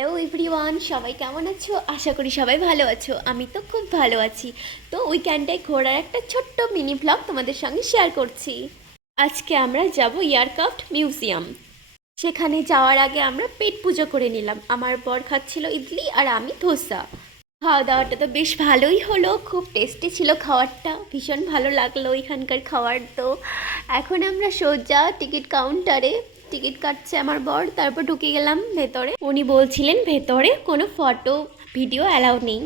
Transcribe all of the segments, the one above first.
Hello everyone, সবাই কেমন আছো? আশা করি সবাই ভালো আছো। আমি তো খুব ভালো আছি। তো উইকেন্ডে ঘোরার একটা ছোট্ট মিনি ভ্লগ তোমাদের সঙ্গে শেয়ার করছি। আজকে আমরা যাব এয়ারক্রাফট মিউজিয়াম। সেখানে যাওয়ার আগে আমরা পেট পুজো করে নিলাম। আমার বর খাচ্ছিল ইডলি আর আমি ধোসা। খাওয়া দাওয়াটা তো বেশ ভালোই হলো, খুব টেস্টি ছিল খাবারটা, ভীষণ ভালো লাগলো এখানকার খাবার। তো এখন আমরা সোজা টিকিট কাউন্টারে টিকিট কাটছে আমার বর, তারপর ঢুকে গেলাম ভেতরে। উনি বলছিলেন ভেতরে কোনো ফটো ভিডিও অ্যালাউ নেই।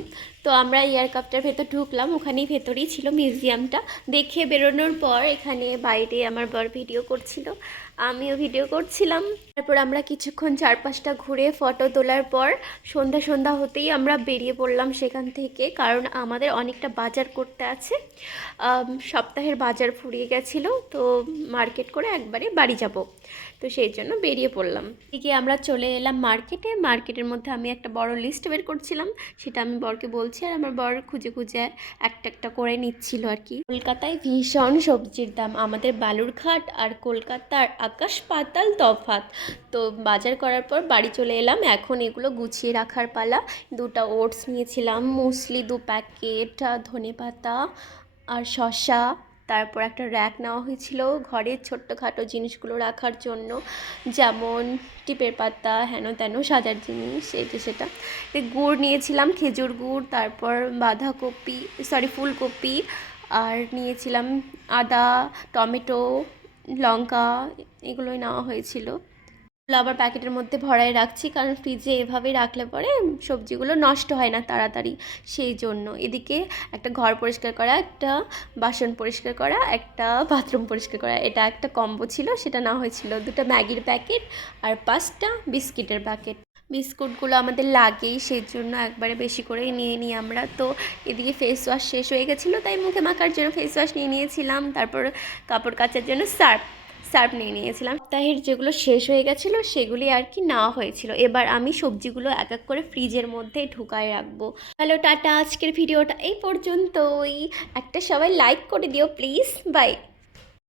তো আমরা এয়ারক্রাফটের ভেতর ঢুকলাম, ওখানেই ভেতরেই ছিল মিউজিয়ামটা। দেখে বেরোনোর পর এখানে বাইরে আমার বর ভিডিও করছিল, আমিও ভিডিও করছিলাম। তারপর আমরা কিছুক্ষণ চারপাশটা ঘুরে ফটো তোলার পর সন্ধ্যা সন্ধ্যা হতেই আমরা বেরিয়ে পড়লাম সেখান থেকে, কারণ আমাদের অনেকটা বাজার করতে আছে। সপ্তাহের বাজার ফুরিয়ে গেছিলো, তো মার্কেট করে একবারে বাড়ি যাব। তো সেই জন্য বেরিয়ে পড়লাম। এদিকে আমরা চলে এলাম মার্কেটে। মার্কেটের মধ্যে আমি একটা বড় লিস্ট বের করছিলাম, সেটা আমি বরকে বলছি, আর আমার বর খুঁজে খুঁজে একটা একটা করে নিচ্ছিল আর কি। কলকাতায় ভীষণ সবজির দাম, আমাদের বালুরঘাট আর কলকাতার আকাশ পাতাল তফাৎ। তো বাজার করার পর বাড়ি চলে এলাম, এখন এগুলো গুছিয়ে রাখার পালা। দুটো ওটস নিয়েছিলাম, মুসলি 2 প্যাকেট, ধনেপাতা আর শসা। তারপর একটা র্যাক নেওয়া হয়েছিল ঘরের ছোট্টখাটো জিনিসগুলো রাখার জন্য, যেমন টিপের পাতা, হেন তেন সাজার জিনিস, এটা সেটা। গুড় নিয়েছিলাম, খেজুর গুড়, তারপর ফুলকপি, আর নিয়েছিলাম আদা, টমেটো, লঙ্কা, এগুলোই নেওয়া হয়েছিল। এগুলো আবার প্যাকেটের মধ্যে ভরায় রাখছি, কারণ ফ্রিজে এভাবে রাখলে পরে সবজিগুলো নষ্ট হয় না তাড়াতাড়ি, সেই জন্য। এদিকে একটা ঘর পরিষ্কার করা, একটা বাসন পরিষ্কার করা, একটা বাথরুম পরিষ্কার করা, এটা একটা কম্বো ছিল, সেটা না হয়েছিল। 2টা ম্যাগির প্যাকেট আর 5টা বিস্কিটের প্যাকেট। বিস্কুটগুলো আমাদের লাগেই, সেই জন্য একবারে বেশি করেই নিয়ে নিই আমরা। তো এদিকে ফেস ওয়াশ শেষ হয়ে গেছিলো, তাই মুখে মাখার জন্য ফেস ওয়াশ নিয়ে নিয়েছিলাম। তারপর কাপড় কাচার জন্য সার্ফ নিয়ে নিয়েছিলাম। সপ্তাহের যেগুলো শেষ হয়ে গেছিলো সেগুলি আর কি নেওয়া হয়েছিল। এবার আমি সবজিগুলো এক এক করে ফ্রিজের মধ্যে ঢুকায় রাখবো। হ্যালো টাটা, আজকের ভিডিওটা এই পর্যন্তই। একটা সবাই লাইক করে দিও প্লিজ, বাই।